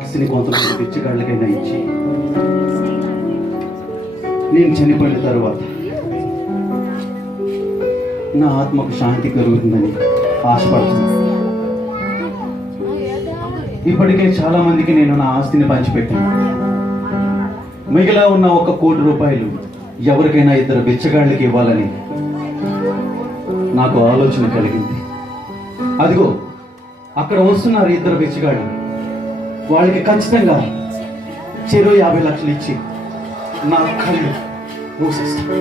ఆస్తిని కొంతమంది పిచ్చిగాళ్ళకైనా ఇచ్చి నేను చనిపోయిన తరువాత నా ఆత్మకు శాంతి కలుగుతుందని ఆశపడుతున్నాను. ఇప్పటికే చాలా మందికి నేను నా ఆస్తిని పంచిపెట్టాను. మిగిలిన ఉన్న 1 కోటి రూపాయలు ఎవరికైనా 2 బిచ్చగాళ్ళకి ఇవ్వాలని నాకు ఆలోచన కలిగింది. అదిగో అక్కడ వస్తున్నారు 2 బిచ్చగాళ్ళు. వాళ్ళకి ఖచ్చితంగా చెరో 50 లక్షలు ఇచ్చి నా కళ్ళు మూసేస్తాను.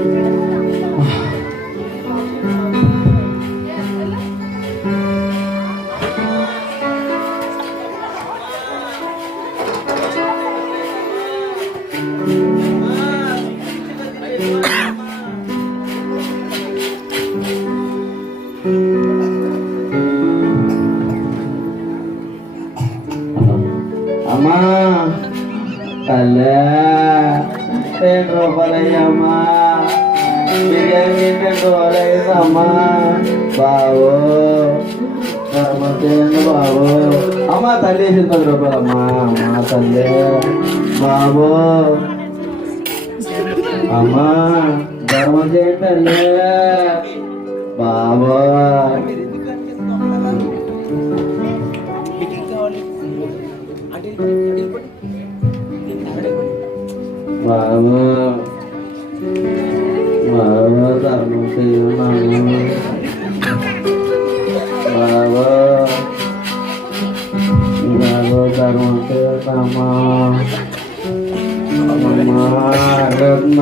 అమ్మా తల్లే 2 రూపాయలయ్యమ్మా, బిర్యానీ 2 రూపాయలమ్మా బాబు, ధర్మం చేయండి బాబు. అమ్మ తల్లి 10 రూపాయలమ్మా, అమ్మా తల్లి బాబు, అమ్మా ధర్మం చేయండి తల్లి బాబు. బాబు బాబు ధర్మం చేయమన్నాను బాబు, బాబు ధర్మం చేయమ్మా, అమ్మా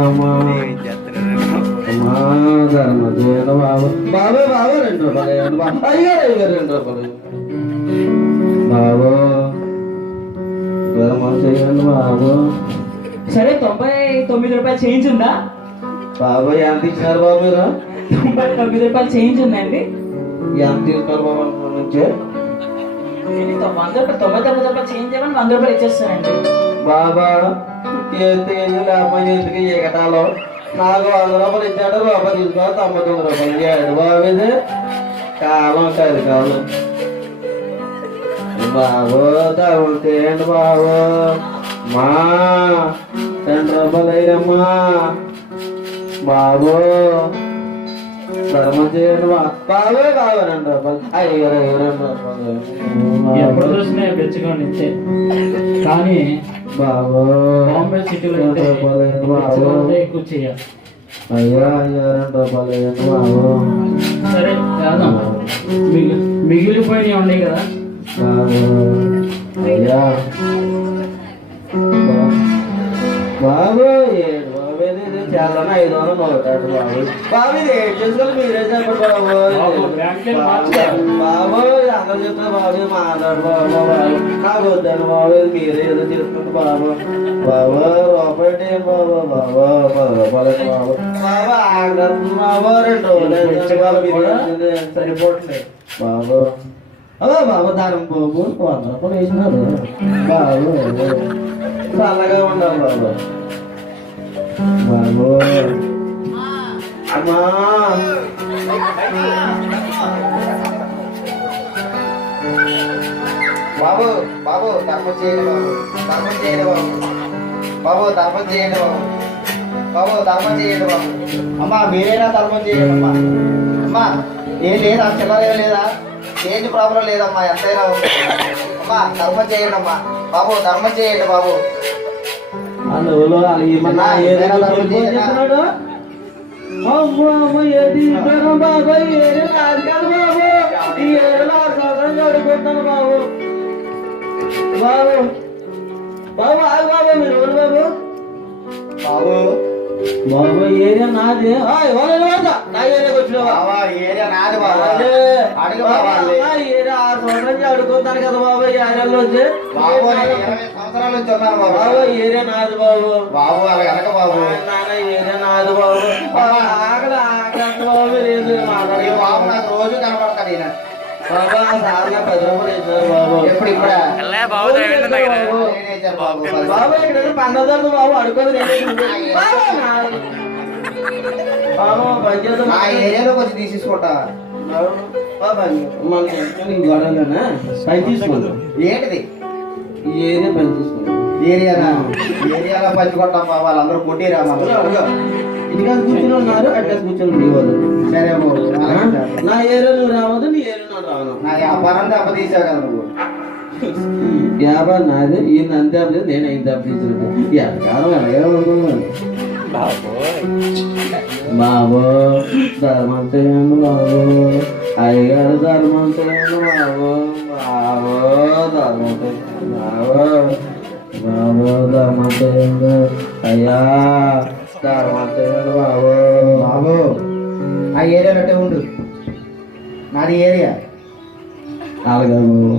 అమ్మా అమ్మా ధర్మం చేయను బాబు. బాబు బాబు 2 రూపాయలు బాబు, అయ్యో 2 రూపాయలు బాబు, ధర్మం చేయండి బాబు. సరే 99 రూపాయలు చేంజ్ ఉందా? బాబు ఎంత ఇచ్చినారు బాబు మీరు? 99 రూపాయలు చేంజ్ ఉందండి. ఎంత తీసుకున్నారు బాబు అనుకున్న నుంచి? 100 రూపాయలు 99 రూపాయలు చేంజ్ చేయమని 100 రూపాయలు ఇచ్చేస్తానండి. బాబా ఎందుకు లేకపోతే ఎందుకు ఏ కట్టాలో? నాకు 100 రూపాయలు ఇచ్చాడు, రూపాయలు తీసుకోవాలి 99 రూపాయలు ఏడు బాబు ఇది కాలం కాదు కాలం బాబు. ధర్మం చేయండి బాబు, మా 2 రూపాయలు అయ్యమ్మా బాబు, ధర్మం చేయండి బాబే బాబు 2 రూపాయలు అయ్యో 2 రూపాయలు ఎప్పుడు చూసినా బెచ్చగాని ఇచ్చే, కానీ బాబు బాంబే సిటీలో అయితే బాబు ఎక్కువ చేయాలి. అయ్యో అయ్యో 2 రూపాయలు అయ్యండి బాబు. సరే కాదా, మిగిలిపోయినవి ఉన్నాయి కదా బాబు. అయ్యా బాబు ఏడు బాబు, ఇది చాలా 500 నోటాడు బాబు. బాబు ఇది ఏడు చేసుకోవాలి మీరే చెప్పండి బాబు. బాబు అందరూ చెప్తారు బాబు, మాట్లాడు బాబు, బాబు నాకు వద్దాను బాబు, మీరే ఏదో చేసుకోండి బాబు. బాబు రూపాయి బాబు, బాబు 10 రూపాయలు బాబు, బాబు ఆగ్రహం బాబు 2 సరిపోవట్లేదు బాబు. అదే బాబు ధరం బాబు 100 రూపాయలు వేసినారు బాబు, చల్లగా ఉండాలి బాబు. బాబు అమ్మా బాబు, బాబు ధర్మం చేయండి బాబు, ధర్మం చేయండి బాబు, బాబు ధర్మం చేయండి బాబు, బాబు ధర్మం చేయండి బాబు. అమ్మా మీరేనా ధర్మం చేయండి అమ్మా. అమ్మా ఏం లేదా, చిల్లర లేదా, చేంజ్ ప్రాబ్లం లేదమ్మా, ఎంతైనా ఉంది అమ్మా. ధర్మం చేయండి అమ్మా బాబు, ధర్మం చేయండి బాబు. బాబు బాబు ఏరియా నాది, నా ఏరియాకి వచ్చినావా? ఏరియా నాది బాబు, అడుగు ఏరియా 6 సంవత్సరాల నుంచి అడుగుతాను కదా బాబు. ఈ ఏరియాలో వచ్చి బాబు 20 సంవత్సరాల నుంచి ఉన్నాను బాబు. బాబు ఏరియా నాది బాబు, బాబు అలా వెనక బాబు, నాన్న ఏరియా నాది బాబు. ఆకలి ఆకలి బాబు లేదు మాట్లాడి బాబు, నాకు రోజు కనపడతాడు ఈయన బాబా. సార్ 10 రూపాయలు ఇచ్చారు బాబు. ఎప్పుడు ఇక్కడ బాబు ఇక్కడ పండగ బాబు అడుకోదు బాబు, పనిచేద్దాం మా ఏరియాలోకి వచ్చి తీసేసుకుంటా. ఏంటిది ఈ ఏరియా పని చూసుకోండి. ఏరియాలో పంచుకుంటాం బాబు, వాళ్ళందరూ కొట్టిరా ఇంకా కూర్చుని ఉన్నారు, అట్లా కూర్చొని ఉండేవాళ్ళు. సరే బాబు, అలాగే చేద్దాం. నా ఏరియా నువ్వు రావద్దు, నీ ఏరియా నువ్వు రాను. నా వ్యాపారం దెబ్బతీసావు కదా నువ్వు. వ్యాపారం నాదే, ఈయన అంతే అవ్వలేదు, నేను ఇంత అప్పించలేదు. వ్యాపారం అలాగే ఉంటుంది. బాబు ధర్మం చేయండి బాబు, అయ్యగారు ధర్మం చేయండి బాబు, బాబు ధర్మం చేయండి బాబు, బాబు ధర్మం చేయండి, అయ్యా ధర్మం చేయండి బాబు. బాబు ఆ ఏరియా అట్టే ఉండు, నాది ఏరియా. అలాగే బాబు.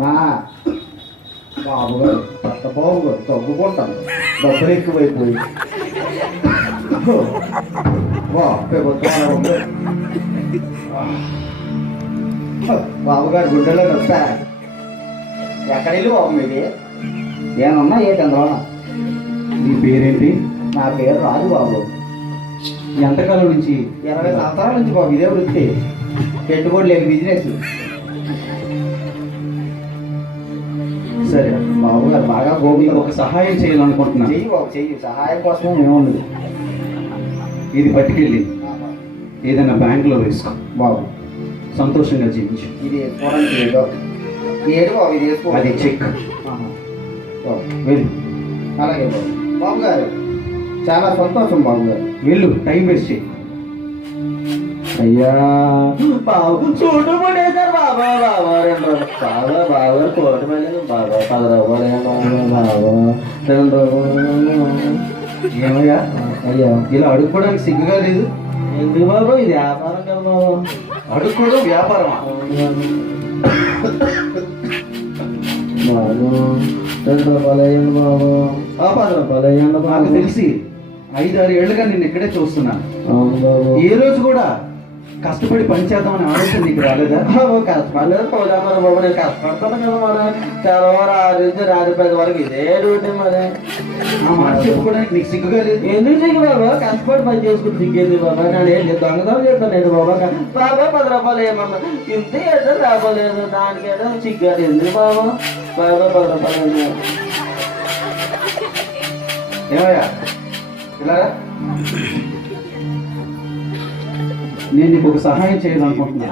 మా బాబు గారు కొత్త బాబు గారు తగ్గుకుంటాను, డబ్బులు ఎక్కువైపోయి బాబు గారు గుడ్డలో వస్తా. ఎక్కడ వెళ్ళి బాబు మీది? ఏమన్నా ఏ చంద్రబాబు? నీ పేరేంటి? నా పేరు రాజు బాబు. ఎంతకాలం నుంచి? 20 సంవత్సరాల నుంచి బాబు ఇదే వృత్తి, పెట్టుబడి లేని బిజినెస్. సరే బాబు గారు బాగా నీకు గోపి ఒక సహాయం చేయాలనుకుంటున్నా. చెయ్యి బాబు చెయ్యి, సహాయం కోసం ఏముండదు ఇది పట్టుకెళ్ళి ఏదైనా బ్యాంకులో వేసుకో, బాబు. సంతోషంగా జీవించు. ఇది వేసుకోవడానికి ఏదో ఏడు బాబు, ఇది వేసుకో. అది చెక్. ఆహా. బాబు వెళ్ళు అలాగే బాబు. బాబు గారు చాలా సంతోషం బాబు గారు. వెళ్ళు, టైం వేస్ట్ చేయి. అయ్యా బాబు చూడు పడేశారు బాబా, బాబా 2 రూపాయలు బాబా, బాబా కోటి మళ్ళీ బాబా 10 రూపాయలు బాబా 2 రూపాయలు. ఏమయ్యా అయ్యా ఇలా అడుక్కోవడానికి సిగ్గుగా లేదు? ఎందుకు బాబు, ఇది వ్యాపారం కదా బాబు. అడుక్కోవడం వ్యాపారమా? బాబు 2 రూపాయలు అయ్యండి బాబు, 10 రూపాయలు అయ్యండి నాకు బాబు. తెలిసి 5-6 ఏళ్ళుగా నేను ఇక్కడే చూస్తున్నాను. అవును బాబు. ఏ రోజు కూడా కష్టపడి పని చేద్దామని ఆలోచన నీకు రాలేదా? బాబు కష్టపడలేదు పోదామని బాబు, నేను కష్టపడతాను కదా మరి. తెల్లవారు 6 నుంచి రాత్రి 10 వరకు ఇదే డ్యూటీ మరి. ఆ మాట చెప్పుకోవడానికి నీకు సిగ్గుగా లేదు? ఎందుకు సిగ్గు బాబా, కష్టపడి పని చేసుకుని సిగ్గేది బాబా. నేను ఏంటి దొంగతనం చేస్తాను నేను బాబా. బాబా 10 రూపాయలు ఏమన్నా ఇంత ఏదో రాబోలేదు, దానికి ఏదో సిగ్గారు ఎందుకు బాబా. బాబా 10 రూపాయలు ఏమయ్యా ఇలా రా. నేను నీకు ఒక సహాయం చేయాలనుకుంటున్నా.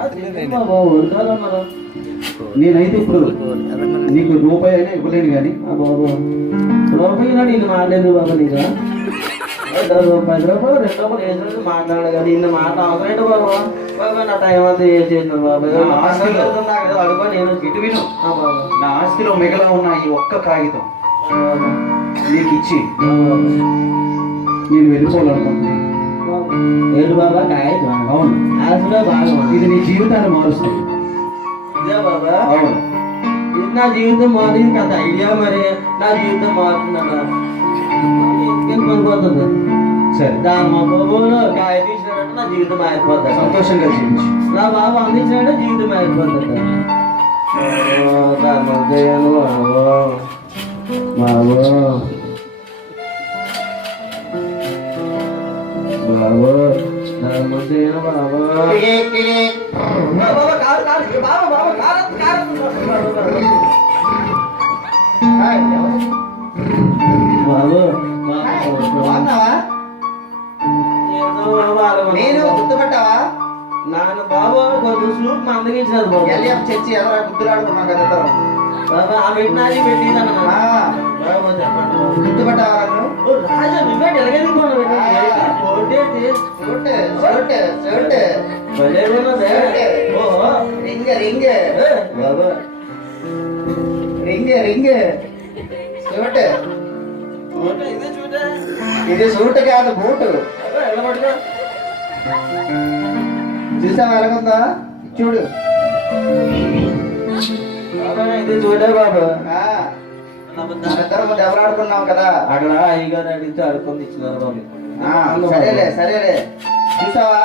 బాబా ఉడకాలన్నారు. నేనైతే ఇప్పుడు నీకు రూపాయి అయినా ఇవ్వలేను కానీ బాబా రూపాయి నాడు ఇల్లు మాట్లాడలేదు బాబా. నీకు 10 రూపాయలు 2 రూపాయలు వేసినట్టు మాట్లాడాలి కదా. ఇన్ని మాట అవసరం బాబా. బాబా నా టైం అంతా ఏం చేసినాడు బాబా. అడుగు నేను ఇటు విను. బాబా. నా ఆస్తిలో మిగలా ఉన్న ఈ ఒక్క కాగితం నీకు ఇచ్చి నేను వెళ్ళిపోవాలనుకుంటున్నాను. ఏడు బాబా కాయదు. అవును, ఆశలో బాగా ఇది నీ జీవితాన్ని మారుస్తుంది. ఇదే బాబా. అవును, ఇది నా జీవితం మారింది కదా ఐడియా మరి. నా జీవితం మారుతుందన్నా పనిపోతుంది. సరే దాని మా బాబులో కాయ తీసినాడంటే నా జీవితం మారిపోతుంది. సంతోషంగా జీవించు. నా బాబు అందించాడంటే జీవితం మారిపోతుంది. బాబు బాబు ధర్మం చేయను బాబు. బాబు బాగున్నావా? నేను గుర్తుపట్టావా? నాన్న బాబు కొంచెం సూప్ మందగించారు బాబు. ఎల్ఎఫ్ చర్చి ఎదరా గుర్తులాడుకున్నాం కదా ఇద్దరం. బాబా ఆ పెట్టినది పెట్టిందన్న ఆ, బాబు చెప్పండి. గుర్తుపట్టావా నన్ను? ఓ రాజా నువ్వే ఎరగదిపోను రింగ్ రింగ్ బాబా రింగ్ రింగ్ సూట్. ఇదే చూడ ఇది సూట్ కాదు, బూట్. ఎలా పట్టుకో. చూసావా ఎలాగుందా? చూడు. బాబా ఇదే చూడే బాబు. మనిద్దరం దెబ్బలాడుకున్నాం కదా. అక్కడ అయ్యగారు అడిగితే అడుక్కొని ఇచ్చినారు బాబు. సరేలే సరేలే. చూసావా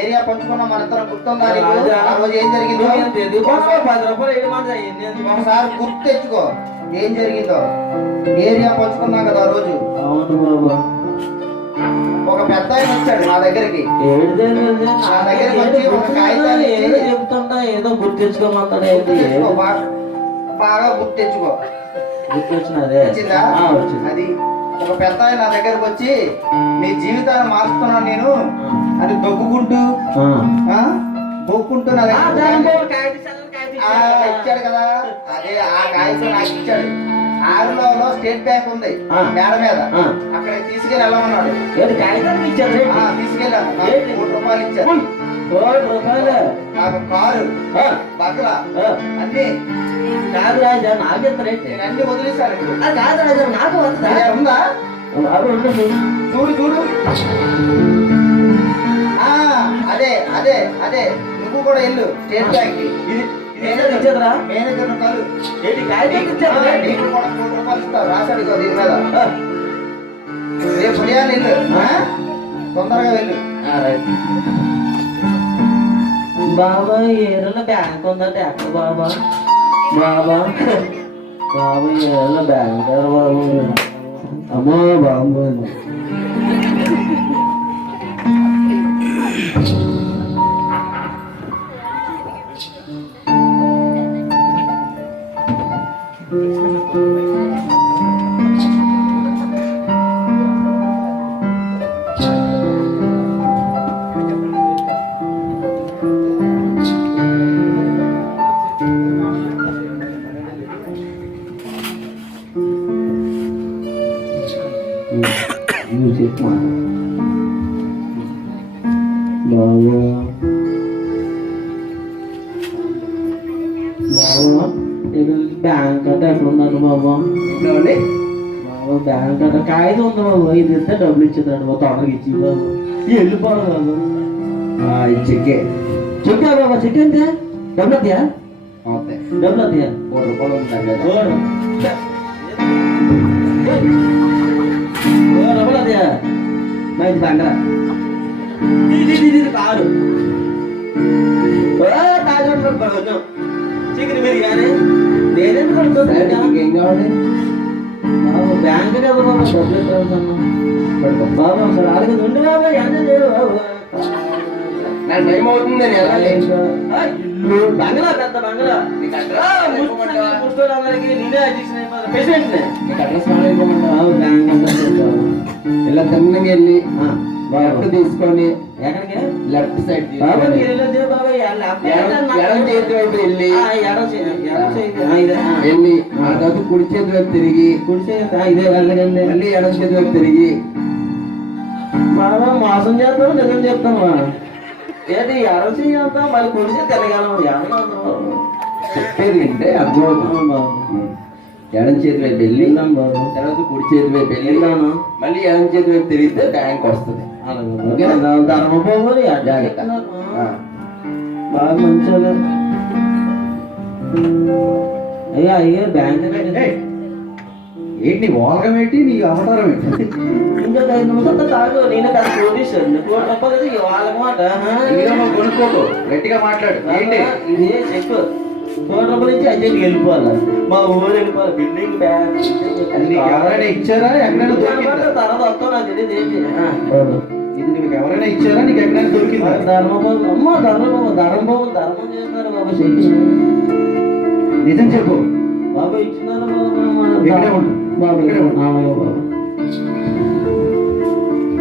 ఏరియా పంచుకున్నాం మనిద్దరం, గుర్తుందా నీకు? ఆ రోజు ఏం జరిగిందో 10 రూపాయలు వేయమంటే అయ్యింది. ఒకసారి గుర్తు తెచ్చుకో ఏం జరిగిందో. ఏరియా పంచుకున్నాం కదా ఆ రోజు. అవును బాబా. ఒక పెద్ద ఆయన వచ్చాడు నా దగ్గరికి. ఏడిదే నా దగ్గరికి వచ్చి ఒక కాగితాన్ని ఇచ్చి, ఏదో చెప్తుంటా, ఏదో గుర్తించుకోమంటాడు. ఏంటి గుర్తెచ్చుకో, బాగా గుర్తెచ్చుకో. గుర్తొచ్చినదే వచ్చిందా? వచ్చింది. అది ఒక పెద్ద ఆయన నా దగ్గరకు వచ్చి నీ జీవితాన్ని మారుస్తున్నాను నేను అని దొక్కుకుంటూ దొక్కుంటూ నా దగ్గర ఇచ్చాడు కదా. అదే ఆ కాగితం నాకు ఇచ్చాడు. ఆరులో స్టేట్ బ్యాంక్ ఉంది మేడ మీద, అక్కడ తీసుకెళ్ళి వెళ్ళమన్నాడు. తీసుకెళ్ళాను. నాకు ₹1 ఇచ్చారు. నాకు కారు, బట్టల అన్ని కాదు రాజా, నాకెత్తరేంటి? నేను అన్ని వదిలేశాను. ఇప్పుడు కాదు రాజా, నాకు ఉందా? చూడు చూడు. అదే అదే అదే నువ్వు కూడా వెళ్ళు స్టేట్ బ్యాంక్ కి. ఇచ్చేదరా మేనేజర్ కాదు, ఏంటి కాగితం ఇచ్చేదరా? నీకు కూడా ₹100 ఇస్తావు, రాశాడు కదా దీని మీద. రేపు ఉదయాన్నే వెళ్ళు, తొందరగా వెళ్ళు. బాబా ఏరలో బ్యాంక్ ఉందంటే ఎక్కడ బాబా? బాబా బాబా ఏరలో బ్యాంక్ బాబు. అమ్మో బాబు, నువ్వు చెప్పు బాబా. బాబా బ్యాంక్ అంటే ఎక్కడ ఉన్నాను బాబా? బాబా బ్యాంక్ అంటే కాగితం ఉంది బాబు, ఇది ఇస్తే డబ్బులు ఇచ్చేదాడు బాబు, తొందరగా ఇచ్చి బాబు వెళ్ళిపోవాలి బాబు. చెక్కే చెప్పా బాబా, చెక్ ఎంత? డబ్బులు వస్తాయా? డబ్బులు వస్తాయా? ₹1 ఉంటుంది. డబ్బులు వస్తాయా? మంచి బంగారా కాదు తాజా చికెన్ బిర్యానీ నేనేం పడుతుంది. ఏం కావాలి? బాబు బ్యాంక్ కదా బాబు, డబ్బులు ఎక్కడ బాబు? అసలు అడిగి ఉండి బాబు, ఎంత చేయడు బాబు. నా టైం అవుతుంది. ఇల్లు బంగ్లా, పెద్ద బంగ్లా. అందరికి నేనే అడ్మిషన్ అయిపోతాను, పేషెంట్. ఇలా తిన్నగా వెళ్ళి లెఫ్ట్ తీసుకొని ఎక్కడికి? లెఫ్ట్ సైడ్ బాబు మీరు వెళ్ళొద్దు బాబు, ఎడం చేతి వైపు వెళ్ళి వెళ్ళి ఆ తర్వాత కుడి చేతి వైపు తిరిగి కుడిసే ఇదే వెళ్ళగండి. మళ్ళీ ఎడం చేతి వైపు తిరిగి. బాబా మోసం చేస్తాం, నిజం చెప్తామా? ఏంటి ఎడం చేస్తాం, మళ్ళీ కుడిసే తిరగలం. చెప్పేది అంటే అర్థమవుతుంది బాబు. ఎడం చేతి వైపు వెళ్ళి తర్వాత కుడి చేతి వైపు వెళ్ళి మళ్ళీ ఎడం చేతి వైపు తిరిగితే బ్యాంక్ వస్తుంది. ధర్మపోవాలి జాగ్రత్త. బాగా మంచిగా. అయ్యా అయ్యా బ్యాంక్ ఏంటి వాలకం ఏంటి, నీ అవతారం ఏంటి? ఇంకా 5 నిమిషాలు తాగు, నేను కాదు ప్రొడ్యూసర్. వాళ్ళమాట కొనుక్కోకు, గట్టిగా మాట్లాడు. ఏంటి ఇది చెక్? ₹100 నుంచి అర్జెంట్కి వెళ్ళిపోవాలి, మా ఊరు వెళ్ళిపోవాలి. బిల్డింగ్ ఎవరైనా ఇచ్చారా? ఎక్కడైనా దొరికిందా? తర్వాత వస్తావు, నాకు తెలియదు ఏంటి. ఇది నీకు ఎవరైనా ఇచ్చారా? నీకు ఎక్కడైనా దొరికిందా? ధర్మబాబు, అమ్మ ధర్మబాబు, ధర్మబాబు ధర్మం చేస్తున్నారు బాబు. నిజం చెప్పు బాబు. ఇచ్చినారు ఇక్కడే ఉండు. బాబు. బాబు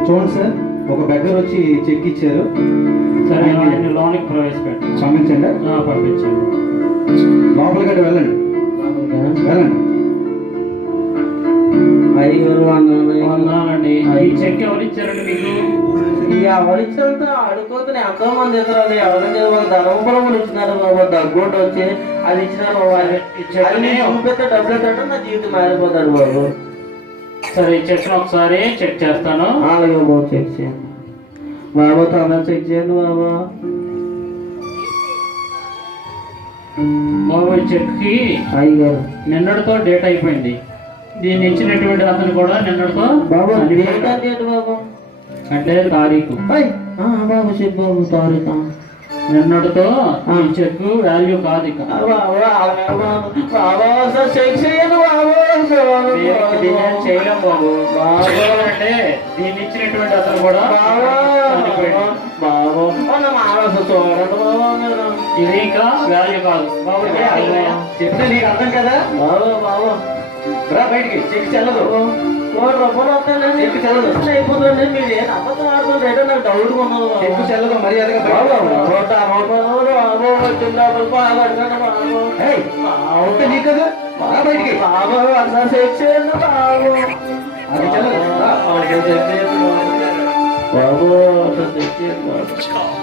చూడండి సార్, ఒక బెగ్గర్ వచ్చి చెక్ ఇచ్చారు. సరే లోనికి ప్రవేశపెట్టు. పంపించండి. పంపించండి. లోపలికి వెళ్ళండి, వెళ్ళండి. 5,000 వందనాలండి. ఈ చెక్ ఎవరు ఇచ్చారండి మీకు? ఎవరిచ్చినంత అడుకోతనే ఎంతో మంది ఇద్దరు ఎవరైనా ధర్మపురం ఇచ్చినారు బాబు. దగ్గుంటూ వచ్చి అది ఇచ్చినారు బాబు. అది చూపిస్తే డబ్బులు ఎత్తాడు, నా జీవితం మారిపోతాడు బాబు. సరే ఈ చెక్ ఒకసారి చెక్ చేస్తాను. అలాగే బాబు, చెక్ చేయండి బాబా. తొందర చెక్ చేయండి బాబా. బాబు ఈ చెక్ కి అయ్యారు నిన్నటితో డేట్ అయిపోయింది. దీన్ని ఇచ్చినటువంటి అతను కూడా నిన్నటితో బాబు. డేట్ అంటే బాబు? అంటే తారీఖు. బాబు చెప్పు బాబు, తారీఖు నిన్నటితో ఈ చెక్ వాల్యూ కాదు ఇక. బాబా సార్ చెక్ చేయండి దీనికి దీన్ని ఏం చేయలేం బాబు. అంటే దీన్ని ఇచ్చినటువంటి అతను కూడా చనిపోయాడు. ఇది ఇంకా వాల్యూ కాదు బాబు. చెప్తే నీకు అర్థం కదా, రా బయటికి. చెక్ చెల్లదు, చెక్ చెల్లదు, అయిపోతుంది. మీరు ఏం అబద్ధం ఆడుతుంటే నాకు డౌట్ ఉన్నది చెక్ చెల్లదు. మర్యాదగా చెప్తే నీకు కదా, రా బయటికి. బాబు అసలు చెక్ చేయండి అది చెల్లదు, రా. బాబు అసలు చెక్ చేయండి బాబు.